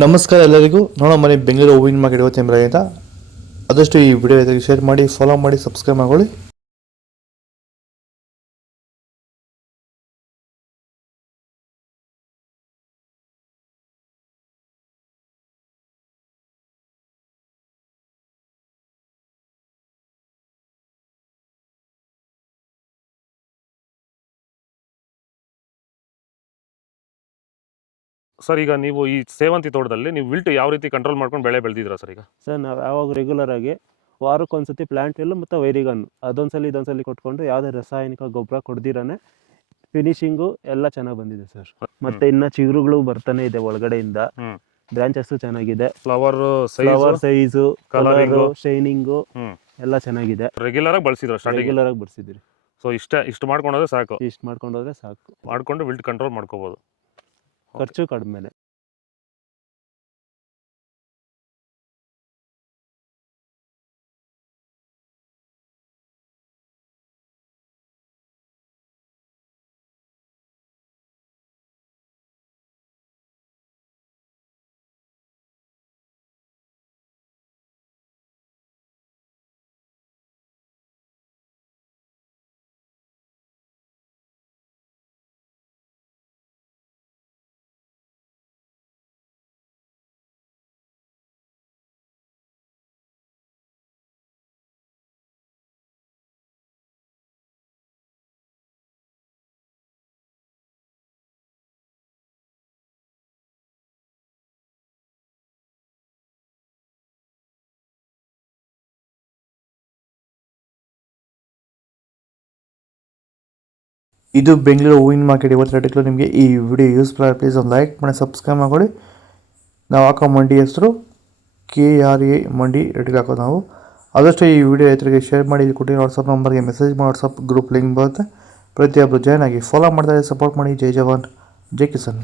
ನಮಸ್ಕಾರ ಎಲ್ಲರಿಗೂ. ಮನೆ ಬೆಂಗಳೂರು ಹೂವಿನ ಮಾರ್ಕೆಟ್ ಇವತ್ತು ಅಂತ ಆದಷ್ಟು ಈ ವಿಡಿಯೋ ಶೇರ್ ಮಾಡಿ, ಫಾಲೋ ಮಾಡಿ, ಸಬ್ಸ್ಕ್ರೈಬ್ ಮಾಡ್ಕೊಳ್ಳಿ. ಸರ್, ಈಗ ನೀವು ಈ ಸೇವಂತಿ ತೋಟದಲ್ಲಿ ನೀವು ವಿಲ್ಟ್ ಯಾವ ರೀತಿ ಕಂಟ್ರೋಲ್ ಮಾಡ್ಕೊಂಡು ಬೆಳೆ ಬೆಳೆದಿದ್ದೀರಾ ಸರ್? ಈಗ ಸರ್ ನಾವು ಯಾವಾಗ ರೆಗ್ಯುಲರ್ ಆಗಿ ವಾರಕ್ಕೊಂದ್ಸತಿ ಪ್ಲಾಂಟ್ ಎಲ್ಲ ಮತ್ತು ವೈರಿಗನ್ ಇದೊಂದ್ಸಲಿ ಕೊಟ್ಕೊಂಡು ಯಾವುದೇ ರಾಸಾಯನಿಕ ಗೊಬ್ಬರ ಕೊಡ್ದಿರಾನೆ ಫಿನಿಶಿಂಗು ಎಲ್ಲ ಚೆನ್ನಾಗಿ ಬಂದಿದೆ ಸರ್. ಮತ್ತೆ ಇನ್ನ ಚಿಗುರುಗಳು ಬರ್ತಾನೆ ಇದೆ ಒಳಗಡೆಯಿಂದ. ಬ್ರಾಂಚಸ್ ಚೆನ್ನಾಗಿದೆ, ಫ್ಲವರ್ ಸೈಜು, ಕಲರು, ಶೈನಿಂಗು ಎಲ್ಲ ಚೆನ್ನಾಗಿದೆ. ರೆಗ್ಯುಲರ್ ಆಗಿ ಬಳಸಿದ್ರಿ. ಸೊ ಇಷ್ಟು ಮಾಡ್ಕೊಂಡೋದ್ರೆ ಸಾಕು. ಮಾಡ್ಕೊಂಡು ವಿಲ್ಟ್ ಕಂಟ್ರೋಲ್ ಮಾಡ್ಕೋಬಹುದು. ಖರ್ಚು ಕಡಿಮೆ. ಇದು ಬೆಂಗಳೂರು ಹೂವಿನ ಮಾರ್ಕೆಟ್ ಇವತ್ತು ರೇಟ್ಗಳು. ನಿಮಗೆ ಈ ವಿಡಿಯೋ ಯೂಸ್ಫುಲ್ ಆಗಿ ಪ್ಲೀಸ್ ಒಂದು ಲೈಕ್ ಮಾಡಿ, ಸಬ್ಸ್ಕ್ರೈಬ್ ಮಾಡ್ಕೊಳ್ಳಿ. ನಾವು ಹಾಕೋ ಮಂಡಿ ಹೆಸರು KRA ಮಂಡಿ ರೇಟ್ಗೆ ಹಾಕೋದು ನಾವು. ಆದಷ್ಟು ಈ ವಿಡಿಯೋ ರೈತರಿಗೆ ಶೇರ್ ಮಾಡಿ. ಇಲ್ಲಿ ಕೊಟ್ಟಿರೋ ವಾಟ್ಸಪ್ ನಂಬರ್ಗೆ ಮೆಸೇಜ್ ಮಾಡಿ, ವಾಟ್ಸಪ್ ಗ್ರೂಪ್ ಲಿಂಕ್ ಬರುತ್ತೆ. ಪ್ರತಿಯೊಬ್ಬರು ಜಾಯ್ನ್ ಆಗಿ ಫಾಲೋ ಮಾಡ್ತಾರೆ, ಸಪೋರ್ಟ್ ಮಾಡಿ. ಜೈ ಜವಾನ್, ಜೈ ಕಿಸಾನ್.